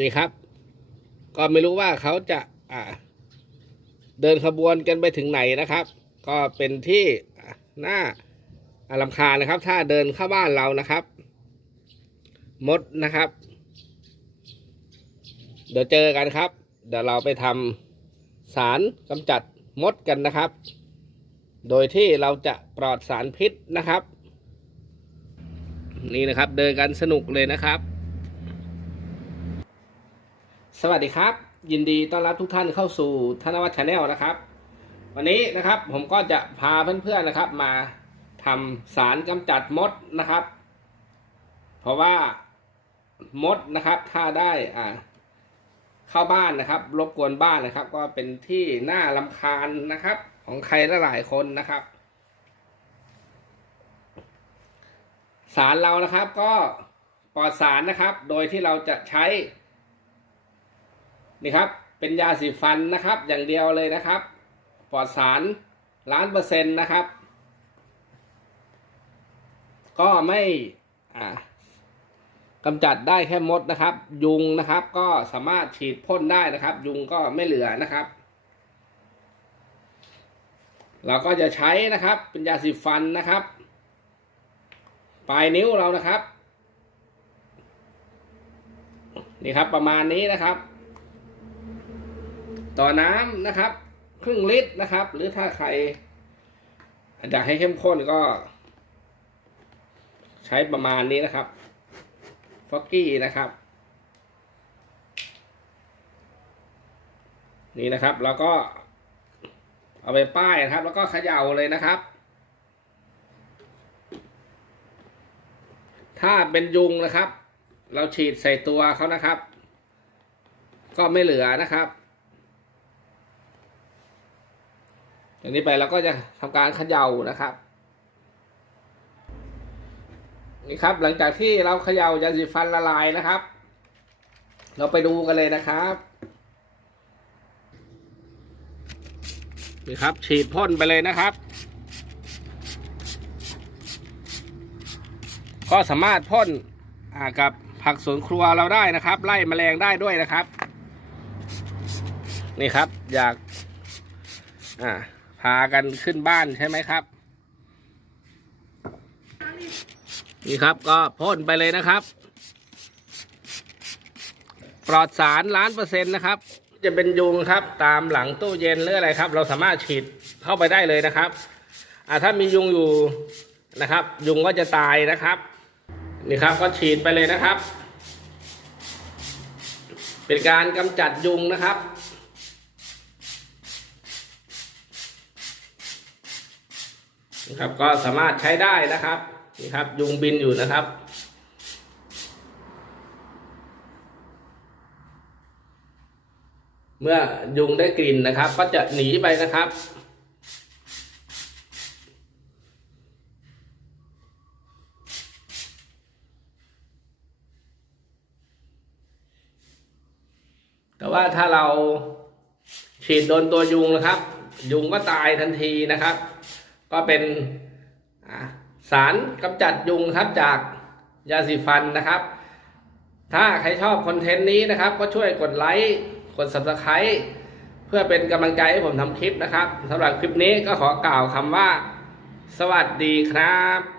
นี่ครับ ก็ไม่รู้ว่าเขาจะอ่าเดินขบวนกันไปถึงไหนนะครับ ก็เป็นที่หน้าอาลำคานะครับ ถ้าเดินเข้าบ้านเรานะครับ มดนะครับ เดี๋ยวเจอกันครับ เดี๋ยวเราไปทำสารกำจัดมดกันนะครับ โดยที่เราจะปลอดสารพิษนะครับ นี่นะครับเดินกันสนุกเลยนะครับ สวัสดีครับ ยินดีต้อนรับทุกท่านเข้าสู่ธนวัฒน์ชาแนลนะครับ วันนี้นะครับผมก็จะพาเพื่อนๆนะครับ มาทำสารกำจัดมดนะครับ เพราะว่ามดนะครับถ้าได้อ่าเข้าบ้านนะครับ รบกวนบ้านนะครับ ก็เป็นที่น่าลำคาญนะครับ ของใครหลายๆคนนะครับ สารเรานะครับก็ปลอดสารนะครับ โดยที่เราจะใช้ นี่ครับ เป็นยาสีฟันนะครับ อย่างเดียวเลยนะครับ ปลอดสารล้านเปอร์เซ็นต์นะครับ ก็ไม่กำจัดได้แค่มดนะครับ ยุงนะครับ ก็สามารถฉีดพ่นได้นะครับ ยุงก็ไม่เหลือนะครับเราก็จะใช้นะครับเป็นยาสีฟันนะครับ ปลายนิ้วเรานะครับ นี่ครับประมาณนี้นะครับ ต่อน้ำนะครับ ครึ่งลิตรนะครับ หรือถ้าใครอยากให้เข้มข้นก็ ใช้ประมาณนี้นะครับฟอกกี้นะครับ นี่นะครับแล้วก็เอาไปป้ายนะครับ แล้วก็เขย่าเลยนะครับ ถ้าเป็นยุงนะครับ เราฉีดใส่ตัวเขานะครับ ก็ไม่เหลือนะครับ อย่างนี้ไปเราก็จะทำการเขย่านะครับนี่ครับ หลังจากที่เราเขย่ายาสีฟันละลายนะครับ เราไปดูกันเลยนะครับนี่ครับ ฉีดพ่นไปเลยนะครับ ก็สามารถพ่นกับผักสวนครัวเราได้นะครับ ไล่แมลงได้ด้วยนะครับ นี่ครับ อยาก อ่า พากันขึ้นบ้านใช่ไหมครับ นี่ครับก็พ่นไปเลยนะครับ ปลอดสารล้านเปอร์เซ็นต์นะครับ จะเป็นยุงครับ ตามหลังตู้เย็นหรืออะไรครับ เราสามารถฉีดเข้าไปได้เลยนะครับอ่าถ้ามียุงอยู่นะครับ ยุงก็จะตายนะครับ นี่ครับก็ฉีดไปเลยนะครับ เป็นการกำจัดยุงนะครับ นะครับ ก็สามารถใช้ได้นะครับนี่ครับ ยุงบินอยู่นะครับ เมื่อยุงได้กลิ่นนะครับ ก็จะหนีไปนะครับแต่ว่าถ้าเราฉีดโดนตัวยุงนะครับ ยุงก็ตายทันทีนะครับ ก็เป็นสารกำจัดยุงครับจากยาสีฟันนะครับ ถ้าใครชอบคอนเทนต์นี้นะครับ ก็ช่วยกดไลค์กด subscribe เพื่อเป็นกำลังใจให้ผมทำคลิปนะครับสำหรับคลิปนี้ก็ขอกล่าวคำว่า สวัสดีครับ